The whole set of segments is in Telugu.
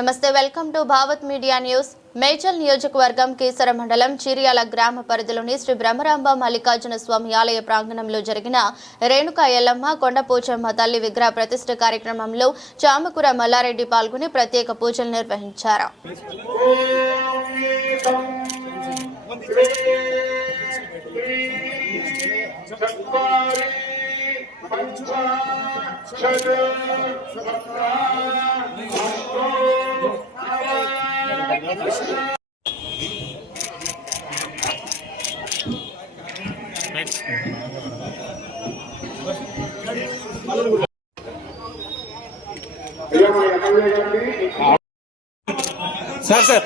నమస్తే, welcome to Bhavat media news. Medchal నియోజకవర్గం కీసర మండలం చిర్యాల గ్రామ పరిధిలోని శ్రీ బ్రహ్మరాంబ మల్లికార్జున స్వామి ఆలయ ప్రాంగణంలో జరిగిన రేణుకా ఎల్లమ్మ కొండపోచమ్మ తల్లి విగ్రహ ప్రతిష్ఠ కార్యక్రమంలో చామకూర మల్లారెడ్డి పాల్గొని ప్రత్యేక పూజలు నిర్వహించారు. सर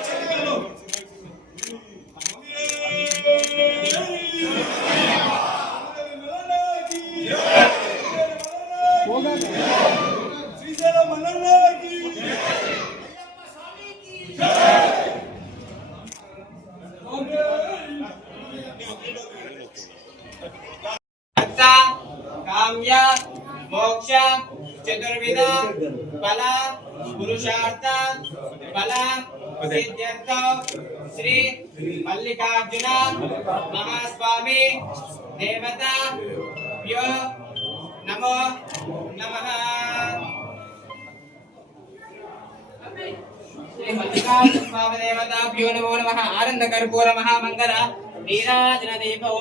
काम्य मोक्ष चतुर्विध फल पुरुषार्थ फल सिद्ध्यर्थ श्री मल्लिकार्जुन महास्वामी देवता यो नमो नमः। श्री मल्लिकार्जुन स्वामी देवता यो नमो नमः। आनंद कर्पूर महामंगल नीराजन दीपो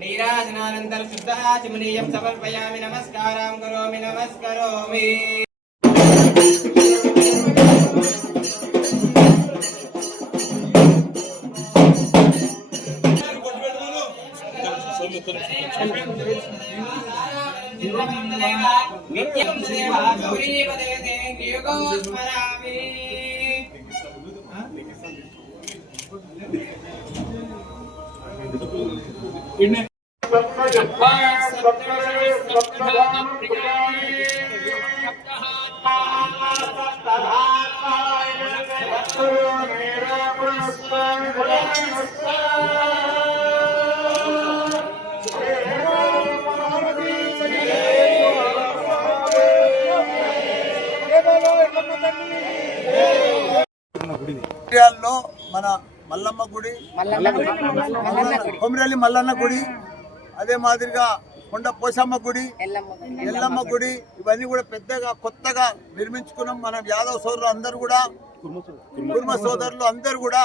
नीराजनानंतर शुद्धाचमनीयं समर्पयामि। नमस्कारां करोमि नमस्करोमि। नित्यं देवा गौरीपदे युगो स्मरामि। మన మల్లమ్మ గుడి, కొమిరెల్లి మల్లన్న గుడి, అదే మాదిరిగా కొండ పోసమ్మ గుడి, ఎల్లమ్మ గుడి, ఇవన్నీ కూడా పెద్దగా కొత్తగా నిర్మించుకున్నాం. మన యాదవ్ సోదరులు అందరూ కూడా, కుర్మ సోదరులు అందరూ కూడా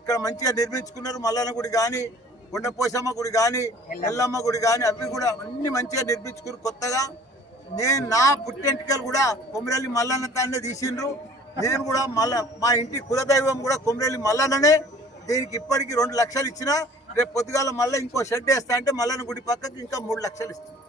ఇక్కడ మంచిగా నిర్మించుకున్నారు. మల్లన్న గుడి కానీ, కొండ పోసమ్మ గుడి కానీ, ఎల్లమ్మ గుడి కానీ, అవి కూడా అన్ని మంచిగా నిర్మించుకున్నారు కొత్తగా. నా పుట్టెంటికలు కూడా కొమిరెల్లి మల్లన్న తానే తీసిండ్రు. నేను కూడా మా ఇంటి కులదైవం కూడా కొమిరెల్లి మల్లన్ననే. దీనికి ఇప్పటికి 2 లక్షలు ఇచ్చినా, రేపు పొద్దుగాల మళ్ళీ ఇంకో షెడ్ వేస్తా అంటే మల్లన్న గుడి పక్కకి ఇంకా 3 లక్షలు ఇస్తాను.